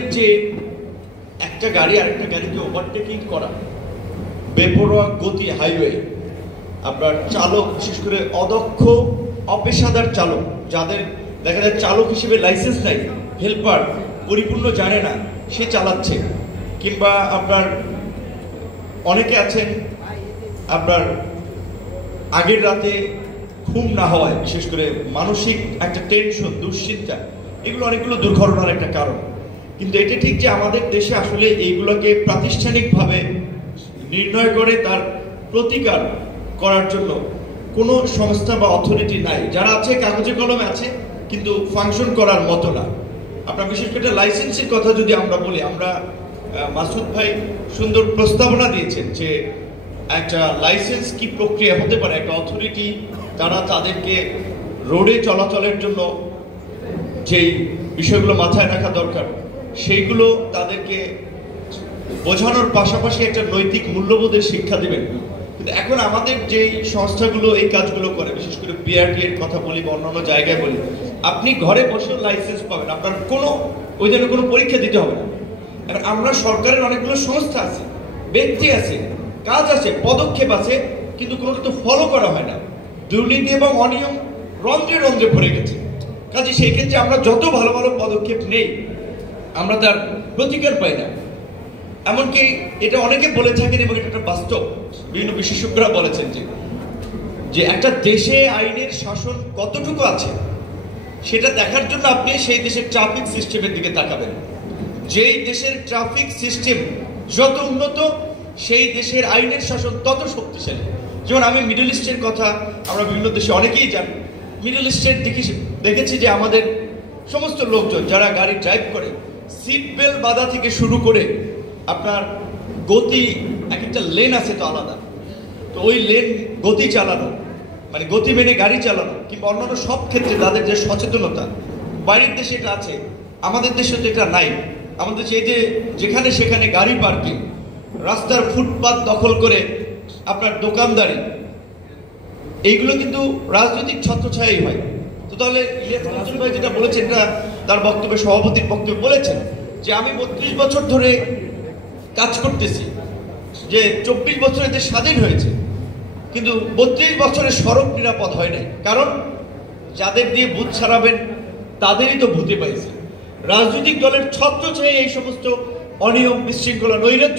আমাদের যে একটা গাড়ি আরেকটা গাড়িকে ওভারটেকিং করা, বেপরোয়া গতি হাইওয়ে, আপনার চালক বিশেষ করে অদক্ষ অপেশাদার চালক, যাদের দেখা যায় চালক হিসেবে লাইসেন্স নাই, হেল্পার পরিপূর্ণ জানে না, সে চালাচ্ছে। কিংবা আপনার অনেকে আছেন আপনার আগের রাতে ঘুম না হওয়ায়, বিশেষ করে মানসিক একটা টেনশন, দুশ্চিন্তা, এগুলো অনেকগুলো দুর্ঘটনার একটা কারণ। কিন্তু এটা ঠিক যে আমাদের দেশে আসলে এইগুলোকে প্রাতিষ্ঠানিকভাবে নির্ণয় করে তার প্রতিকার করার জন্য কোনো সংস্থা বা অথরিটি নাই। যারা আছে কাগজে কলমে আছে, কিন্তু ফাংশন করার মতো না। আপনার বিশেষ করে লাইসেন্সের কথা যদি আমরা বলি, আমরা মাসুদ ভাই সুন্দর প্রস্তাবনা দিয়েছেন যে একটা লাইসেন্স কি প্রক্রিয়া হতে পারে। একটা অথরিটি তারা তাদেরকে রোডে চলাচলের জন্য যেই বিষয়গুলো মাথায় রাখা দরকার, সেইগুলো তাদেরকে বোঝানোর পাশাপাশি একটা নৈতিক মূল্যবোধের শিক্ষা দেবেন। কিন্তু এখন আমাদের যে সংস্থাগুলো এই কাজগুলো করে, বিশেষ করে বিআরটি এর কথা বলি বা অন্যান্য জায়গায় বলি, আপনি ঘরে বসেও লাইসেন্স পাবেন, আপনার কোনো ওই ধরনের কোনো পরীক্ষা দিতে হবে না। এবার আমরা সরকারের অনেকগুলো সংস্থা আছে, ব্যক্তি আছে, কাজ আছে, পদক্ষেপ আছে, কিন্তু কোনোটা তো ফলো করা হয় না। দুর্নীতি এবং অনিয়ম রন্ধ্রে রন্ধ্রে ভরে গেছে। কাজে সেই ক্ষেত্রে আমরা যত ভালো ভালো পদক্ষেপ নেই, আমরা তার প্রতিকার পাই না। এমনকি এটা অনেকে বলে থাকেন এবং এটা একটা বাস্তব, বিভিন্ন বিশেষজ্ঞরা বলেছেন যে একটা দেশে আইনের শাসন কতটুকু আছে সেটা দেখার জন্য আপনি সেই দেশের ট্রাফিক সিস্টেমের দিকে তাকাবেন। যেই দেশের ট্রাফিক সিস্টেম যত উন্নত, সেই দেশের আইনের শাসন তত শক্তিশালী। যেমন আমি মিডল ইস্টের কথা, আমরা বিভিন্ন দেশে অনেকেই জানি, মিডল ইস্টের দেখেছি যে আমাদের সমস্ত লোকজন যারা গাড়ি ড্রাইভ করে, সিট বেল্ট বাঁধা থেকে শুরু করে আপনার গতি, এক একটা লেন আছে তো আলাদা, তো ওই লেন গতি চালানো, মানে গতি মেনে গাড়ি চালানো, কিংবা অন্যান্য সব ক্ষেত্রে তাদের যে সচেতনতা, বাইরের দেশে এটা আছে, আমাদের দেশে তো এটা নাই। আমাদের দেশে এই যে যেখানে সেখানে গাড়ি পার্কিং, রাস্তার ফুটপাত দখল করে আপনার দোকানদারি, এইগুলো কিন্তু রাজনৈতিক ছত্রছায়াই হয়। তো তাহলে ইলিয়াস কাঞ্চন ভাই যেটা বলেছেন, এটা তার বক্তব্যে, সভাপতির বক্তব্যে বলেছেন যে আমি 32 বছর ধরে কাজ করতেছি, যে 24 বছর এতে স্বাধীন হয়েছে, কিন্তু 32 বছরের সড়ক নিরাপদ হয় নাই। কারণ যাদের দিয়ে ভূত ছাড়াবেন তাদেরই তো ভূতে পাইছে। রাজনৈতিক দলের ছত্রছায়ায় এই সমস্ত অনিয়ম, বিশৃঙ্খলা, নৈরাজ্য